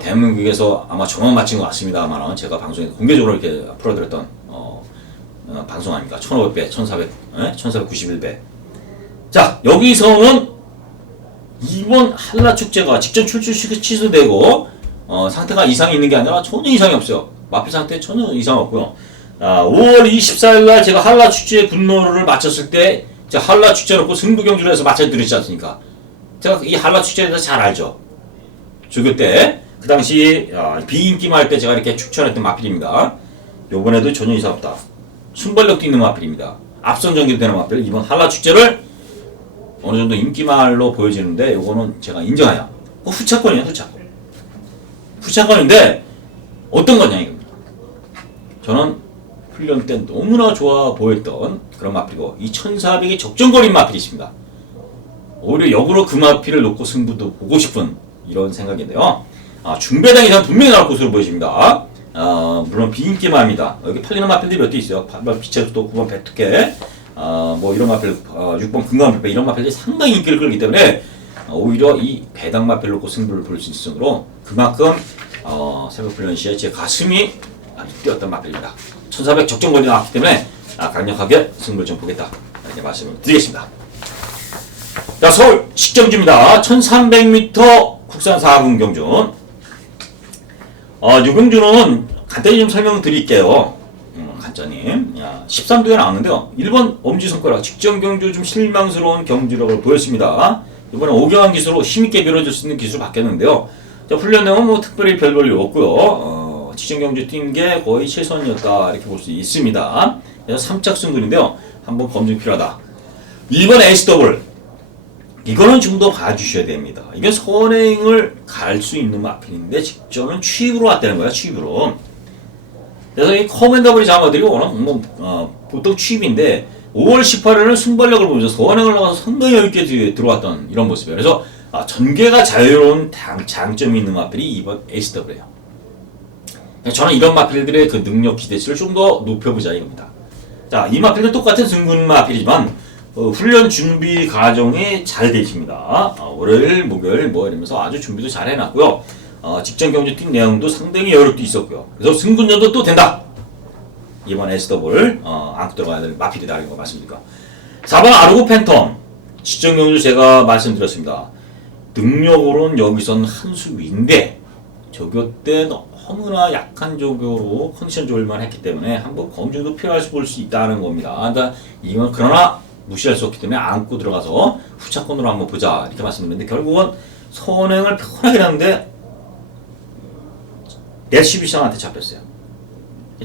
대한민국에서 아마 저만 마친 것 같습니다만 제가 방송에 공개적으로 이렇게 풀어드렸던 방송 아닙니까? 1500배, 1491배. 자, 여기서는 이번 한라축제가 직전 출출 취소되고 상태가 이상이 있는 게 아니라 전혀 이상이 없어요. 마필 상태 전혀 이상 없고요. 5월 24일 날 제가 한라축제 분노를 마쳤을 때 제가 한라축제 놓고 승부경주를 해서 맞춰드렸지 않습니까? 제가 이 한라축제에 대해서 잘 알죠. 조교 때 그 당시 비인기만 할 때 제가 이렇게 추천했던 마필입니다. 요번에도 전혀 이상 없다. 순발력도 있는 마필입니다. 앞선 전개도 되는 마필. 이번 한라축제를 어느 정도 인기말로 보여지는데 요거는 제가 인정해요. 후차권이에요, 후차권. 후차권인데 어떤 거냐 이겁니다. 저는 훈련 때 너무나 좋아 보였던 그런 마필이고 이 1400이 적정거리인 마필이 있습니다. 오히려 역으로 그 마필을 놓고 승부도 보고 싶은 이런 생각인데요. 중배당 이상 분명히 나올 것으로 보여집니다. 물론 비인기만 합니다. 여기 팔리는 마필들이 몇 개 있어요. 8번 비체도 9번 배투케 뭐 이런 마필 6번 금강불배 이런 마필들이 상당히 인기를 끌기 때문에 오히려 이 배당 마필 놓고 승부를 볼 수 있으므로 그만큼 새벽 훈련 시에 제 가슴이 뛰었던 마필입니다. 1400 적정거리 나왔기 때문에 강력하게 승부를 좀 보겠다 이렇게 말씀을 드리겠습니다. 자, 서울 식정주입니다. 1300m 국산 4군 경준. 이 경주는 간단히 좀 설명드릴게요. 간단히 13도에 나왔는데요. 1번 엄지손가락 직전 경주 좀 실망스러운 경주력을 보였습니다. 이번에 5경환 기수로 힘있게 밀어줄 수 있는 기수로 바뀌었는데요. 자, 훈련 내용은 뭐 특별히 별 볼일 없고요. 직전 경주 뛴 게 거의 최선이었다 이렇게 볼 수 있습니다. 그래서 3착 승군인데요. 한번 검증 필요하다. 2번 SW 이거는 좀 더 봐주셔야 됩니다. 이게 선행을 갈 수 있는 마필인데 직전은 취입으로 왔다는 거야, 취입으로. 그래서 이 커맨더블이 잡아드리고 보통 취입인데 5월 18일은 순발력을 보면서 선행을 나가서 상당히 여유있게 들어왔던 이런 모습이에요. 그래서 전개가 자유로운 장점이 있는 마필이 2번 SW예요. 저는 이런 마필들의 그 능력 기대치를 좀 더 높여보자 이겁니다. 자, 이 마필은 똑같은 승군 마필이지만 훈련 준비 과정이 잘 되십니다. 월요일, 목요일 뭐 이러면서 아주 준비도 잘 해놨고요. 직전 경주 뛴 내용도 상당히 여력도 있었고요. 그래서 승군전도 또 된다. 이번 SW 안고 들어가야 될 마필이다 이거 말씀드릴까. 4번 아르고 팬텀 직전 경주 제가 말씀드렸습니다. 능력으로는 여기선 한 수 위인데 조교 때 너무나 약한 조교로 컨디션 조절만 했기 때문에 한번 검증도 필요할 수 볼 수 있다는 겁니다. 그러니까 이건 그러나 무시할 수 없기 때문에 안고 들어가서 후차권으로 한번 보자 이렇게 말씀드렸는데 결국은 선행을 편하게 하는데 넷시비상한테 잡혔어요.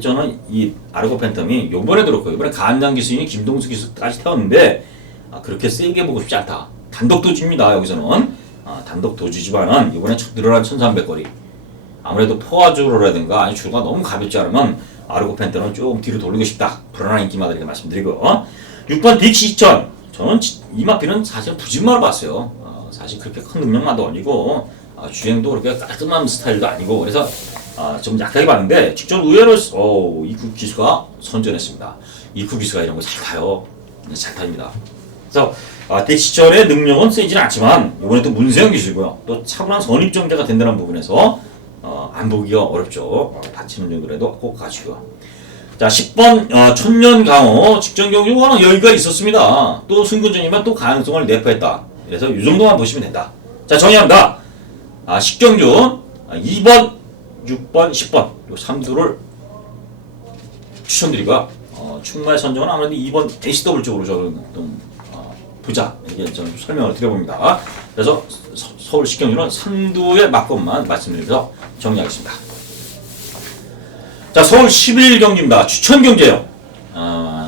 저는 이 아르고 팬텀이 요번에 들었고요. 이번에 간장 기수인 김동수 기수까지 태웠는데 그렇게 세게 보고 싶지 않다. 단독 도주입니다. 여기서는 단독 도주지만은 이번에 늘어난 1300거리 아무래도 포화주로라든가 아니 줄가 너무 가볍지 않으면 아르고 팬텀은 조금 뒤로 돌리고 싶다. 불안한 인기마다 이렇게 말씀드리고 6번 빅시천 저는 이 마필은 사실 부진마로 봤어요. 사실 그렇게 큰 능력만도 아니고 주행도 그렇게 깔끔한 스타일도 아니고 그래서 좀 약하게 봤는데 직전 의외로 이쿠 기수가 선전했습니다. 이쿠 기수가 이런 거 잘 가요. 잘 탑니다. 그래서 빅시천의 능력은 세지는 않지만 이번에 또 문세영 기수고요. 또 차분한 선입정자가 된다는 부분에서 안 보기가 어렵죠. 받치는 정도라도 꼭 가시고요. 자, 10번 천년강호 직전 경주 워낙 여유가 있었습니다. 또 승군전이면 또 가능성을 내포했다. 그래서 이 정도만 보시면 된다. 자, 정리합니다. 식경주 2번, 6번, 10번 요 3두를 추천드리고요. 충말 선정은 아무래도 2번 SW 쪽으로 좀 보자 이렇게 좀 설명을 드려봅니다. 그래서 서울 식경주는 3두의 막것만 말씀드리면서 정리하겠습니다. 자, 서울 11경주입니다. 추천 경주예요.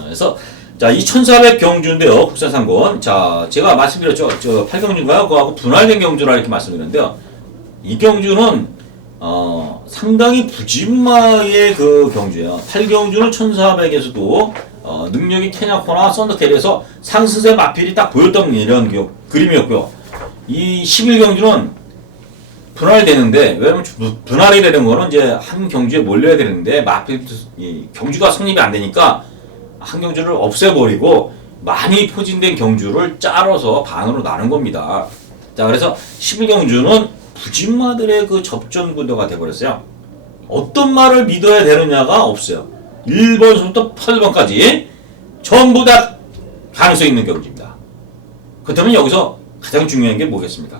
그래서 자, 이 1400 경주인데요. 국산 상권. 자, 제가 말씀드렸죠. 8경주인가요? 그거하고 분할된 경주라 이렇게 말씀드렸는데요. 이 경주는 상당히 부진마의 그 경주예요. 8경주는 1400에서도 능력이 케냐코나 썬더캐리에서 상승세 마필이 딱 보였던 이런 그림이었고요. 이 11경주는 분할이 되는데 왜냐면 분할이 되는 거는 이제 한 경주에 몰려야 되는데 마필 경주가 성립이 안 되니까 한 경주를 없애버리고 많이 포진된 경주를 짜러서 반으로 나눈 겁니다. 자, 그래서 11경주는 부진마들의 그 접전 구도가 돼버렸어요. 어떤 말을 믿어야 되느냐가 없어요. 1번부터 8번까지 전부 다 가능성 있는 경기입니다. 그렇다면 여기서 가장 중요한 게 뭐겠습니까?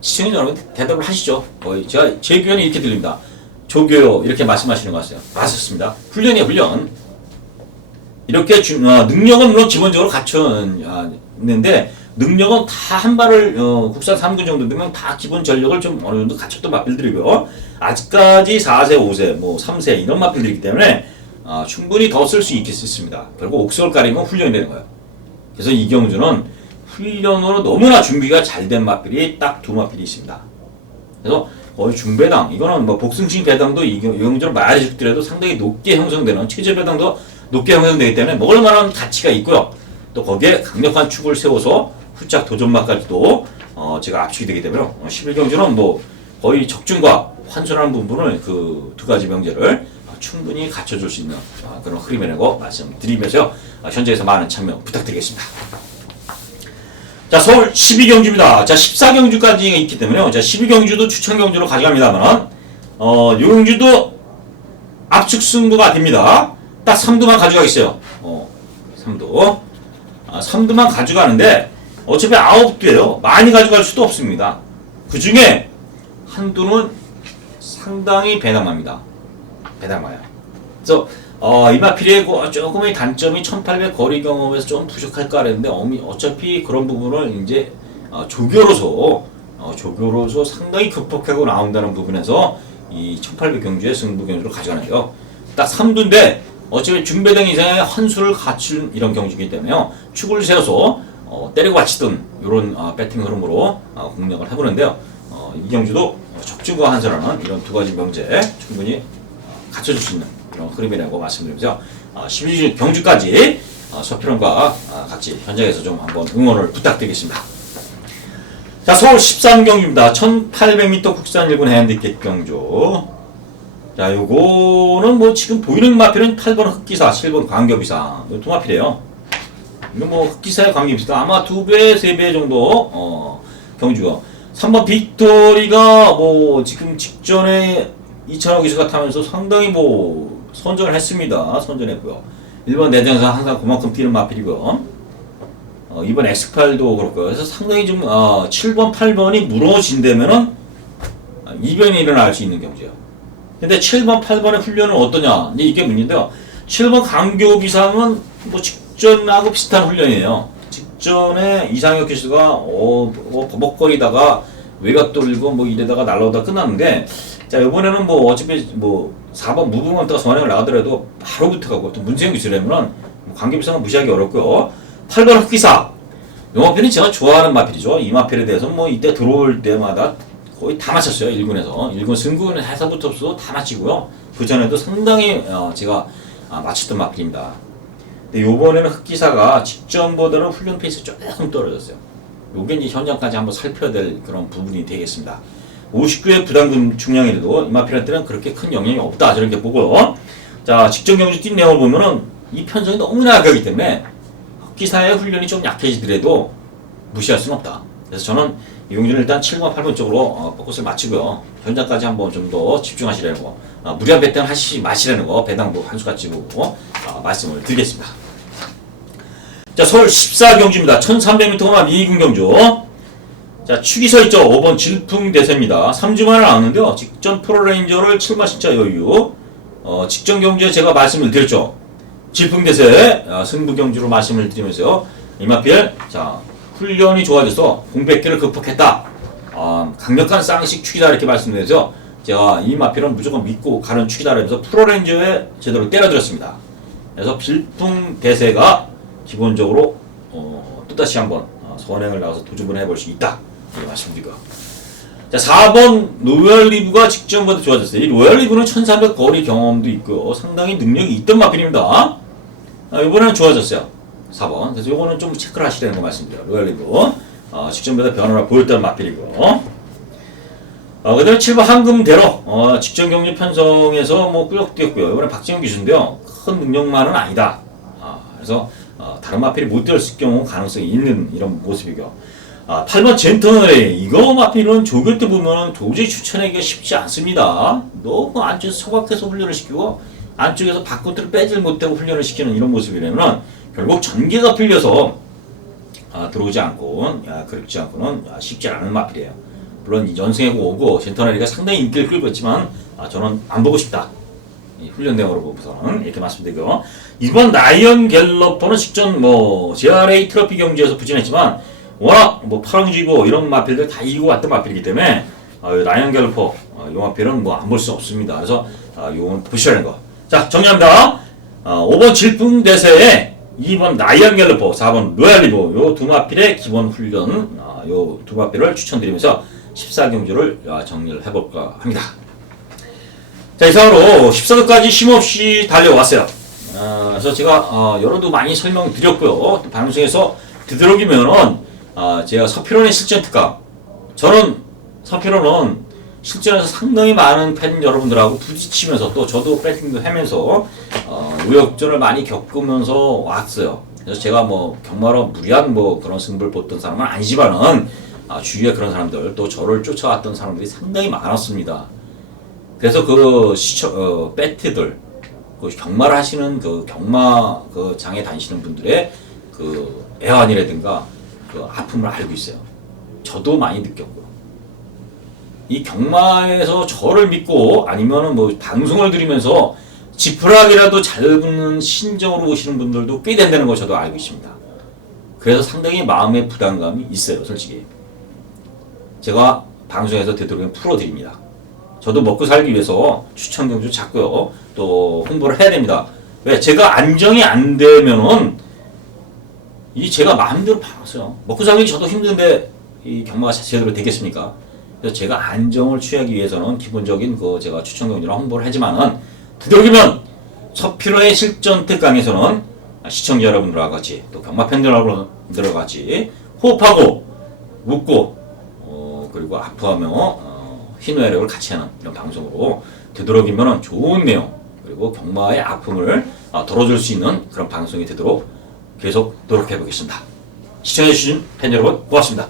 시청자 여러분 대답을 하시죠. 제가 제 의견이 이렇게 들립니다. 조교요 이렇게 말씀하시는 것 같아요. 맞았습니다. 훈련이에요, 훈련. 이렇게 능력은 물론 기본적으로 갖췄는데 능력은 다 한 발을 국산 3군 정도 되면 다 기본 전력을 좀 어느 정도 갖췄던 마필들이고요. 아직까지 4세, 5세, 뭐 3세 이런 마필들이기 때문에 충분히 더 쓸 수 있겠습니다. 결국 옥석을 가리면 훈련이 되는 거예요. 그래서 이경주는 훈련으로 너무나 준비가 잘 된 마필이 딱 두 마필이 있습니다. 그래서 거의 중배당, 이거는 뭐 복승신 배당도 이경주로 많이 죽더라도 상당히 높게 형성되는 최저 배당도 높게 형성되기 때문에 먹을 만한 가치가 있고요. 또 거기에 강력한 축을 세워서 후짝 도전마까지도 제가 압축이 되기 때문에 11경주는 뭐 거의 적중과 환전하는 부분을 그 두 가지 명제를 충분히 갖춰줄 수 있는 그런 흐름이라고 말씀드리면서 현장에서 많은 참여 부탁드리겠습니다. 자, 서울 12경주입니다. 자, 14경주까지 있기 때문에요. 자, 12경주도 추천경주로 가져갑니다만, 요 경주도 압축 승부가 됩니다. 딱 3두만 가져가겠어요. 3두. 3두만 가져가는데, 어차피 9두예요. 많이 가져갈 수도 없습니다. 그 중에 한두는 상당히 배당마입니다. 배당마야. 그래서, 이마필의 조금의 단점이 1800 거리 경험에서 좀 부족할까 그랬는데, 어차피 그런 부분을 이제, 조교로서 상당히 극복하고 나온다는 부분에서 이 1800 경주의 승부 경주로 가져가는데요. 딱 3두인데, 어차피 중배당 이상의 환수를 갖춘 이런 경주이기 때문에요. 축을 세워서, 때리고 받치던 이런 배팅 흐름으로 공략을 해보는데요. 이 경주도 적중과 환수라는 이런 두 가지 명제 충분히 갖춰줄 수 있는 그런 흐름이라고 말씀드리면서 12경주까지 서필원과 같이 현장에서 좀 한번 응원을 부탁드리겠습니다. 자, 서울 13경주입니다. 1800m 국산 1군 핸디캡 경주. 자, 요거는 뭐 지금 보이는 마필은 8번 흑기사, 7번 광교비사. 요 두 마필이에요. 이거 뭐 흑기사의 광교비사 아마 2배, 3배 정도 경주가. 3번 빅토리가 뭐 지금 직전에 이찬호 기수가 타면서 상당히 뭐 선전을 했습니다. 선전했고요. 1번 내장사 항상 그만큼 뛰는 마필이고요. 2번 엑스팔도 그렇고요. 그래서 상당히 좀 7번, 8번이 무너진다면은 이변이 일어날 수 있는 경주예요. 근데 7번, 8번의 훈련은 어떠냐? 이게 문제인데요. 7번 강교비상은 뭐 직전하고 비슷한 훈련이에요. 직전에 이상혁 기수가 버벅거리다가 외곽 돌리고 뭐 이래다가 날라오다 끝났는데, 자, 이번에는 뭐 어차피 뭐 4번 무궁원타가 선행을 나가더라도 바로 붙어가고, 또 문세영 기수라면은 관계비상은 무시하기 어렵고요. 8번 흑기사. 이 마필은 제가 좋아하는 마필이죠. 이 마필에 대해서 뭐 이때 들어올 때마다 거의 다 맞췄어요. 1군에서. 1군 승군 해서부터 없어도 다 맞히고요. 그 전에도 상당히 제가 맞췄던 마필입니다. 근데 요번에는 흑기사가 직전보다는 훈련 페이스 조금 떨어졌어요. 요게 이제 현장까지 한번 살펴야 될 그런 부분이 되겠습니다. 59회 부담금 중량이라도 이마필한테는 그렇게 큰 영향이 없다. 저렇게 보고요. 자, 직전 경주 뛴 내용을 보면은 이 편성이 너무나 약하기 때문에 흑기사의 훈련이 좀 약해지더라도 무시할 수는 없다. 그래서 저는 이 경주는 일단 7번, 8번 쪽으로 포커스를 맞추고요. 현장까지 한번 좀 더 집중하시라는 거, 무리한 배팅을 하시지 마시라는 거, 배당도 한 수같이 보고 말씀을 드리겠습니다. 자, 서울 14경주입니다. 1300m가 미군 경주. 자, 축이 서 있죠. 5번 질풍대세입니다. 3주만에 나왔는데요. 직전 프로레인저를 7마 신차 여유. 직전 경주에 제가 말씀을 드렸죠. 질풍대세 승부 경주로 말씀을 드리면서요. 이마필, 자, 훈련이 좋아져서 공백기를 극복했다. 강력한 쌍식 축이다 이렇게 말씀드려서 제가 이 마필은 무조건 믿고 가는 축이다 그러면서 프로레인저에 제대로 때려드렸습니다. 그래서 질풍대세가 기본적으로 또다시 한번 선행을 나가서 도전을 해볼 수 있다 이렇게 말씀드리고요. 자, 4번 로얄리브가 직전보다 좋아졌어요. 이 로얄리브는 1300 거리 경험도 있고요. 상당히 능력이 있던 마필입니다. 이번에는 좋아졌어요. 4번. 그래서 요거는 좀 체크를 하시라는 거 말씀드려요. 로얄리브. 직전보다 변화가 보였다는 마필이고요. 그 다음에 7번 황금대로. 직전 경주 편성에서 뭐 꾸역 뛰었고요. 이번에 박지영 기수인데요. 큰 능력만은 아니다. 그래서 다른 마필이 못 뛰었을 경우 가능성이 있는 이런 모습이고요. 8번 젠터널에 이거 마필은 조교 때 보면 도저히 추천하기가 쉽지 않습니다. 너무 안쪽에서 소각해서 훈련을 시키고 안쪽에서 바깥으로 빼질 못하고 훈련을 시키는 이런 모습이라면 결국 전개가 풀려서 들어오지 않고 그렇지 않고는 쉽지 않은 마필이에요. 물론 연승하고 오고 젠터널이가 상당히 인기를 끌고 있지만 저는 안 보고 싶다. 이 훈련 내용으로 보고서는 이렇게 말씀드리고요. 이번 라이언 갤러퍼는 직전 JRA 트로피 경주에서 부진했지만 워낙 파랑쥐고 이런 마필들 다 이기고 왔던 마필이기 때문에 라이언 갤러퍼 이 마필은 안 볼 수 없습니다. 그래서 요건 보시라는 거. 자, 정리합니다. 5번 질풍대세에 2번 라이언 갤러퍼, 4번 로얄리버 요 두 마필의 기본 훈련 요 두 마필을 추천드리면서 14경주를 정리를 해볼까 합니다. 자, 이상으로 14도까지 쉼없이 달려왔어요. 그래서 제가 여러도 많이 설명드렸고요. 또 방송에서 되도록이면은 제가 서피론의 실전 특강, 저는 서피론은 실전에서 상당히 많은 팬 여러분들하고 부딪히면서 또 저도 배팅도 하면서 우여곡절을 많이 겪으면서 왔어요. 그래서 제가 경마로 무리한 그런 승부를 보던 사람은 아니지만은 주위에 그런 사람들 또 저를 쫓아왔던 사람들이 상당히 많았습니다. 그래서 배트들, 경마를 하시는 경마 장에 다니시는 분들의 애환이라든가 아픔을 알고 있어요. 저도 많이 느꼈고요. 이 경마에서 저를 믿고 아니면은 방송을 들으면서 지푸라기라도 잘 붙는 신정으로 오시는 분들도 꽤 된다는 걸 저도 알고 있습니다. 그래서 상당히 마음의 부담감이 있어요, 솔직히. 제가 방송에서 되도록이면 풀어드립니다. 저도 먹고 살기 위해서 추천 경주 찾고요. 또 홍보를 해야 됩니다. 왜? 제가 안정이 안 되면은 제가 마음대로 팔았어요. 먹고 살기 저도 힘든데 이 경마가 제대로 되겠습니까? 그래서 제가 안정을 취하기 위해서는 기본적인 제가 추천 경주랑 홍보를 하지만은 되도록이면 서피로의 실전 특강에서는 시청자 여러분들과 같이 또 경마 팬들과 같이 호흡하고 웃고 그리고 아파하며 희노애락을 같이 하는 이런 방송으로 되도록이면 좋은 내용 그리고 경마의 아픔을 덜어줄 수 있는 그런 방송이 되도록 계속 노력해 보겠습니다. 시청해주신 팬 여러분 고맙습니다.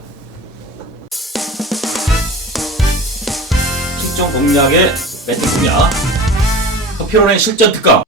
실전 공략의 배팅 공략 서피론의 실전 특강